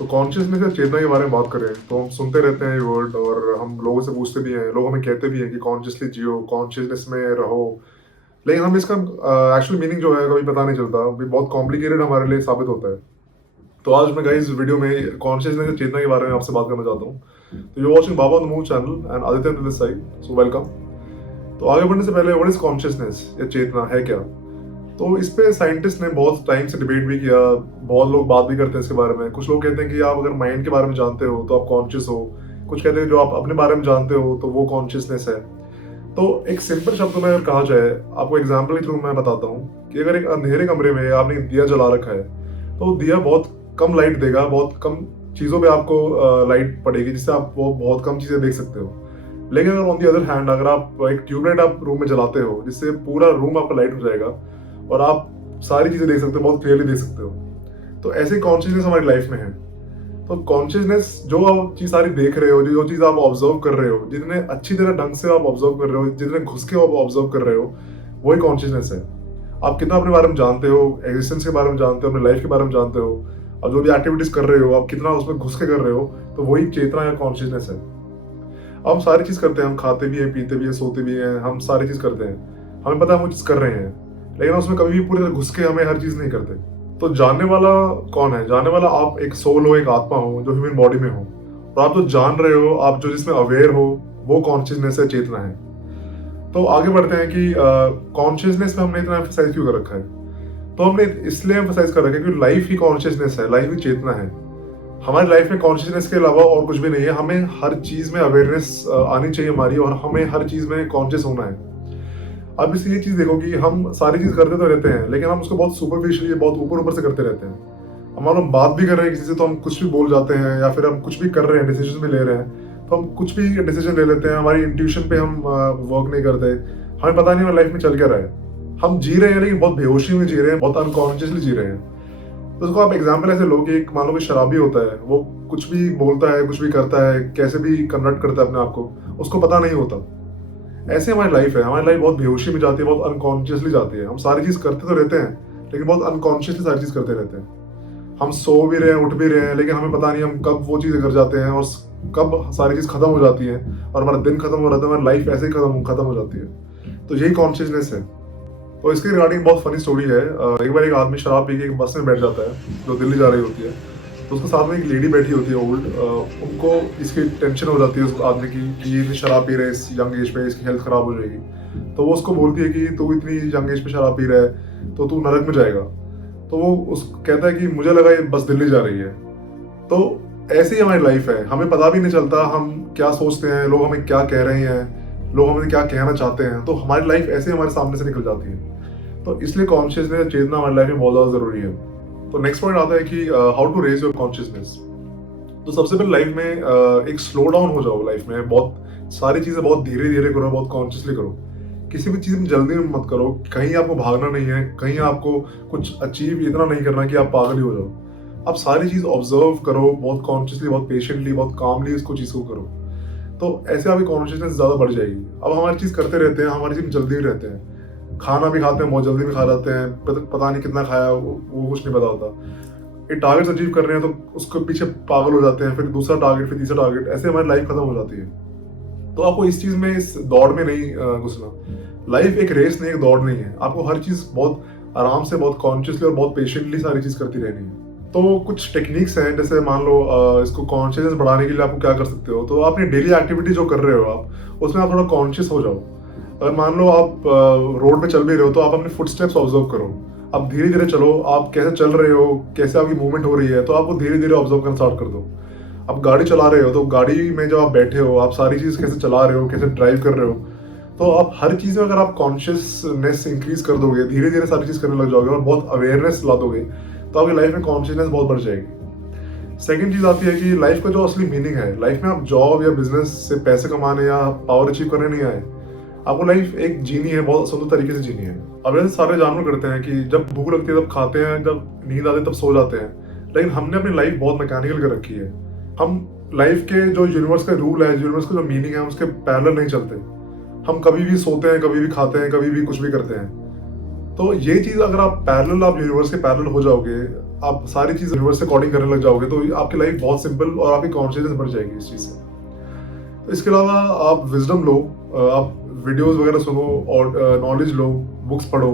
तो कॉन्शियसनेस या चेतना के बारे में बात करें तो हम सुनते रहते हैं ये वर्ड और हम लोगों से पूछते भी हैं, लोग हमें कहते भी हैं कि कॉन्शियसली जियो, कॉन्शियसनेस में रहो। लेकिन हम इसका एक्चुअल मीनिंग जो है कभी पता नहीं चलता, भी बहुत कॉम्प्लिकेटेड हमारे लिए साबित होता है। तो आज मैं गाइस वीडियो में कॉन्शियसनेस या चेतना के बारे में आपसे बात करना चाहता हूँ। तो you watching Baba on the move channel and Aditya this side, so welcome. तो आगे बढ़ने से पहले व्हाट इज कॉन्शियसनेस या चेतना है क्या? तो इस पे साइंटिस्ट ने बहुत टाइम से डिबेट भी किया, बहुत लोग बात भी करते हैं इसके बारे में। कुछ लोग कहते हैं कि आप अगर माइंड के बारे में जानते हो तो आप कॉन्शियस हो। कुछ कहते हैं जो आप अपने बारे में जानते हो तो वो कॉन्शियसनेस है। तो एक सिंपल शब्द में अगर कहा जाए, आपको एग्जाम्पल के थ्रू मैं बताता हूँ कि अगर एक अंधेरे कमरे में आपने दिया जला रखा है तो दिया बहुत कम लाइट देगा, बहुत कम चीज़ों पे आपको लाइट पड़ेगी जिससे आप वो बहुत कम चीज़ें देख सकते हो। लेकिन अगर ऑन दी अदर हैंड अगर आप एक ट्यूबलाइट आप रूम में जलाते हो जिससे पूरा रूम आपका लाइट हो जाएगा और आप सारी चीजें देख सकते हो, बहुत क्लियरली देख सकते हो। तो ऐसे कॉन्शियसनेस हमारी लाइफ में है। तो कॉन्शियसनेस जो आप चीज सारी देख रहे हो, जो चीज आप ऑब्जर्व कर रहे हो, जितने अच्छी तरह ढंग से आप ऑब्जर्व कर रहे हो, जितने घुस के आप ऑब्जर्व कर रहे हो, वही कॉन्शियसनेस है। आप कितना अपने बारे में जानते हो, एग्जिस्टेंस के बारे में जानते हो, अपने लाइफ के बारे में जानते हो, और जो भी एक्टिविटीज कर रहे हो आप कितना उसमें घुस के कर रहे हो, तो वही चेतना या कॉन्शियसनेस है। अब हम सारी चीज करते हैं, हम खाते भी हैं, पीते भी हैं, सोते भी हैं, हम सारी चीज करते हैं, हमें पता है हम वो चीज कर रहे हैं, लेकिन उसमें कभी भी पूरी तरह घुस के हमें हर चीज नहीं करते। तो जानने वाला कौन है? जानने वाला आप एक सोल हो, एक आत्मा हो जो ह्यूमन बॉडी में हो, और आप जो जान रहे हो, आप जो जिसमें अवेयर हो, वो कॉन्शियसनेस है, चेतना है। तो आगे बढ़ते हैं कि कॉन्शियसनेस में हमने इतना एम्फसाइज क्यों कर रखा है? तो हमने इसलिए एम्फसाइज कर रखा है क्योंकि लाइफ ही कॉन्शियसनेस है, लाइफ ही चेतना है। हमारी लाइफ में कॉन्शियसनेस के अलावा और कुछ भी नहीं है। हमें हर चीज में अवेयरनेस आनी चाहिए हमारी, और हमें हर चीज में कॉन्शियस होना है। अब इस ये चीज देखो कि हम सारी चीज करते तो रहते हैं, लेकिन हम उसको बहुत सुपरफिशियली, बहुत ऊपर ऊपर से करते रहते हैं। हम हम बात भी कर रहे हैं किसी से तो हम कुछ भी बोल जाते हैं, या फिर हम कुछ भी कर रहे हैं, डिसीजन भी ले रहे हैं तो हम कुछ भी डिसीजन ले लेते हैं, हमारी इंट्यूशन पे हम वर्क नहीं करते। हमें पता नहीं हमारी लाइफ में चल क्या रहा है। हम जी रहे हैं लेकिन बहुत बेहोशी में जी रहे हैं, बहुत अनकॉन्शियसली जी रहे हैं। तो उसको आप एग्जाम्पल ऐसे लो कि एक मान लो कोई शराबी होता है, वो कुछ भी बोलता है, कुछ भी करता है, कैसे भी कन्वर्ट करता है अपने आप को, उसको पता नहीं होता। ऐसे हमारी लाइफ है। हमारी लाइफ बहुत बेहोशी में जाती है, बहुत अनकॉन्शियसली जाती है। हम सारी चीज करते तो रहते हैं लेकिन बहुत अनकॉन्शियसली सारी चीज करते रहते हैं। हम सो भी रहे हैं, उठ भी रहे हैं, लेकिन हमें पता नहीं हम कब वो चीजें कर जाते हैं और कब सारी चीज खत्म हो जाती है और हमारा दिन खत्म हो जाता है, हमारी लाइफ ऐसे ही खत्म हो जाती है। तो यही कॉन्शियसनेस है। तो इसके रिगार्डिंग बहुत फनी स्टोरी है। एक बार एक आदमी शराब पी के एक बस में बैठ जाता है जो दिल्ली जा रही होती है। तो उसके साथ में एक लेडी बैठी होती है ओल्ड। उनको इसकी टेंशन हो जाती है उस आदमी की कि ये शराब पी रहा है इस यंग एज पे, इसकी हेल्थ खराब हो जाएगी। तो वो उसको बोलती है कि तू इतनी यंग एज पे शराब पी रहा है तो तू नरक में जाएगा। तो वो उस कहता है कि मुझे लगा ये बस दिल्ली जा रही है। तो ऐसी ही हमारी लाइफ है, हमें पता भी नहीं चलता हम क्या सोचते हैं, लोग हमें क्या कह रहे हैं, लोग हमें क्या कहना चाहते हैं। तो हमारी लाइफ ऐसे हमारे सामने से निकल जाती है। तो इसलिए कॉन्शियसनेस, चेतना हमारी लाइफ में बहुत ज्यादा जरूरी है। तो नेक्स्ट पॉइंट आता है कि how to raise your consciousness. तो सबसे पहले लाइफ में एक स्लो डाउन हो जाओ। लाइफ में बहुत सारी चीजें बहुत धीरे धीरे करो, बहुत कॉन्शियसली करो। किसी भी चीज में जल्दी में मत करो। कहीं आपको भागना नहीं है, कहीं आपको कुछ अचीव इतना नहीं करना कि आप पागल ही हो जाओ। आप सारी चीज ऑब्जर्व करो, बहुत कॉन्शियसली, बहुत पेशेंटली, बहुत कामली इसको चीज को करो। तो ऐसे आपकी कॉन्शियसनेस ज्यादा बढ़ जाएगी। अब हमारी चीज करते रहते हैं, हमारी चीज जल्दी भी रहते हैं, खाना भी खाते हैं, बहुत जल्दी भी खा जाते हैं, पता नहीं कितना खाया वो कुछ नहीं पता होता। एक टारगेट अचीव कर रहे हैं तो उसके पीछे पागल हो जाते हैं, फिर दूसरा टारगेट, फिर तीसरा टारगेट, ऐसे हमारी लाइफ खत्म हो जाती है। तो आपको इस चीज में, इस दौड़ में नहीं घुसना। लाइफ एक रेस नहीं, एक दौड़ नहीं है। आपको हर चीज बहुत आराम से, बहुत कॉन्शियसली और बहुत पेशेंटली सारी चीज करती रहनी है। तो कुछ टेक्निक्स हैं, जैसे मान लो इसको कॉन्शियसनेस बढ़ाने के लिए आपको क्या कर सकते हो। तो अपनी डेली एक्टिविटी जो कर रहे हो आप, उसमें आप थोड़ा कॉन्शियस हो जाओ। अगर मान लो आप रोड पे चल भी रहे हो तो आप अपने फुटस्टेप्स ऑब्जर्व करो। आप धीरे धीरे चलो, आप कैसे चल रहे हो, कैसे आपकी मूवमेंट हो रही है, तो आपको धीरे धीरे ऑब्जर्व करना स्टार्ट कर दो। आप गाड़ी चला रहे हो तो गाड़ी में जब आप बैठे हो, आप सारी चीज कैसे चला रहे हो, कैसे ड्राइव कर रहे हो, तो आप हर चीज में अगर आप कॉन्शियसनेस इंक्रीज कर दोगे, धीरे धीरे सारी चीज करने लग जाओगे और बहुत अवेयरनेस ला दोगे, तो आपकी लाइफ में कॉन्शियसनेस बहुत बढ़ जाएगी। सेकंड चीज आती है कि लाइफ का जो असली मीनिंग है, लाइफ में आप जॉब या बिजनेस से पैसे कमाने या पावर अचीव करने नहीं आए। आपको लाइफ एक जीनी है, बहुत सुंदर तरीके से जीनी है। अब ऐसे सारे जानवर करते हैं कि जब भूख लगती है तब खाते हैं, जब नींद आती है तब सो जाते हैं। लेकिन हमने अपनी लाइफ बहुत मैकेनिकल कर रखी है। हम लाइफ के जो यूनिवर्स का रूल है, यूनिवर्स का जो मीनिंग है, उसके पैरेलल नहीं चलते। हम कभी भी सोते हैं, कभी भी खाते हैं, कभी भी कुछ भी करते हैं। तो ये चीज अगर आप यूनिवर्स के पैरेलल हो जाओगे, आप सारी चीज़ यूनिवर्स से अकॉर्डिंग करने लग जाओगे तो आपकी लाइफ बहुत सिंपल और आपकी कॉन्शियसनेस बढ़ जाएगी इस चीज़ से। तो इसके अलावा आप विजडम लो, आप वीडियोस वगैरह सुनो और नॉलेज लो, बुक्स पढ़ो।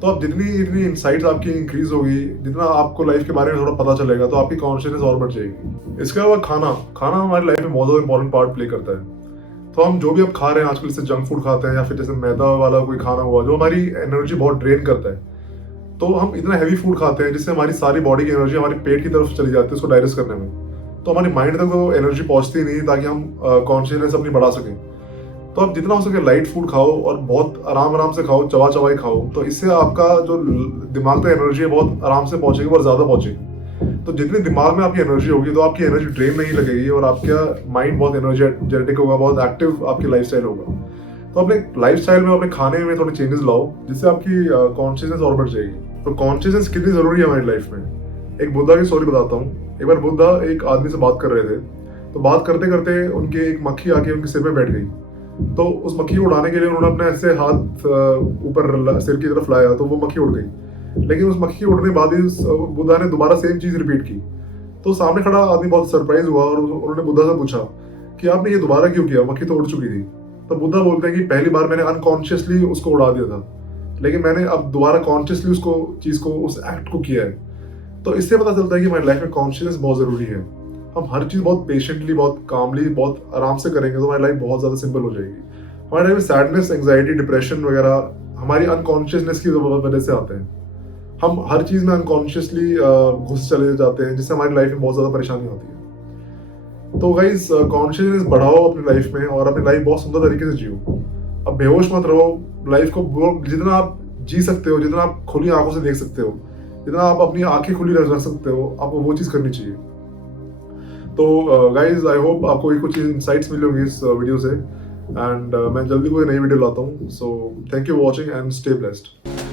तो आप जितनी जितनी इंसाइट्स आपकी इंक्रीज होगी, जितना आपको लाइफ के बारे में थोड़ा पता चलेगा, तो आपकी कॉन्शियसनेस और बढ़ जाएगी। इसके अलावा खाना खाना हमारी लाइफ में बहुत ज़्यादा इंपॉर्टेंट पार्ट प्ले करता है। तो हम जो भी अब खा रहे हैं आजकल, जैसे जंक फूड खाते हैं या फिर जैसे मैदा वाला कोई खाना हुआ जो हमारी एनर्जी बहुत ड्रेन करता है, तो हम इतना हैवी फूड खाते हैं जिससे हमारी सारी बॉडी की एनर्जी हमारे पेट की तरफ चली जाती है उसको डाइजेस्ट करने में। तो हमारी माइंड तक वो एनर्जी पहुंचती नहीं ताकि हम कॉन्शियसनेस अपनी बढ़ा सकें। तो आप जितना हो सके लाइट फूड खाओ और बहुत आराम आराम से खाओ, चबा चबाई खाओ, तो इससे आपका जो दिमाग तक एनर्जी है बहुत आराम से पहुंचेगी, बहुत ज़्यादा पहुंचेगी। तो जितनी दिमाग में आपकी एनर्जी होगी तो आपकी एनर्जी ड्रेन नहीं लगेगी और आपका माइंड बहुत एनर्जेटिक होगा, बहुत एक्टिव आपकी लाइफस्टाइल होगा। तो अपने लाइफस्टाइल में, अपने खाने में थोड़े चेंजेस लाओ जिससे आपकी कॉन्शियसनेस और बढ़ जाएगी। तो कॉन्शियसनेस कितनी ज़रूरी है हमारी लाइफ में। एक बुद्धा की स्टोरी बताता हूँ। एक बार बुद्धा एक आदमी से बात कर रहे थे, तो बात करते करते उनके एक मक्खी आके उनके सिर पे बैठ गई। तो उस मक्खी को उड़ाने के लिए उन्होंने अपने ऐसे हाथ ऊपर सिर की तरफ लाया तो वो मक्खी उड़ गई। लेकिन उस मक्खी के उड़ने के बाद ही बुद्धा ने दोबारा सेम चीज़ रिपीट की। तो सामने खड़ा आदमी बहुत सरप्राइज हुआ और उन्होंने बुद्धा से पूछा कि आपने ये दोबारा क्यों किया, मक्खी तो उड़ चुकी थी। तो बुद्धा बोलते हैं कि पहली बार मैंने अनकॉन्शियसली उसको उड़ा दिया था, लेकिन मैंने अब दोबारा कॉन्शियसली उसको चीज़ को, उस एक्ट को किया है। तो इससे पता चलता है कि हमारी लाइफ में कॉन्शियसनेस बहुत ज़रूरी है। हम हर चीज़ बहुत पेशेंटली, बहुत कामली, बहुत आराम से करेंगे तो हमारी लाइफ बहुत ज़्यादा सिंपल हो जाएगी। हमारी लाइफ में सैडनेस, एंग्जाइटी, डिप्रेशन वगैरह हमारी अनकॉन्शियसनेस की वजह से आते हैं। हम हर चीज़ में अनकॉन्शियसली घुस चले जाते हैं जिससे हमारी लाइफ में बहुत ज़्यादा परेशानी होती है। तो गाइस, कॉन्शियसनेस बढ़ाओ अपनी लाइफ में और अपनी लाइफ बहुत सुंदर तरीके से जियो। अब बेहोश मत रहो। लाइफ को जितना आप जी सकते हो, जितना आप खुली आंखों से देख सकते हो, जितना आप अपनी आंखें खुली रख सकते हो, आपको वो चीज़ करनी चाहिए। तो गाइज, आई होप आपको कुछ इंसाइट्स मिले होंगे इस वीडियो से, एंड मैं जल्दी कोई नई वीडियो लाता हूँ। So thank you watching and stay blessed.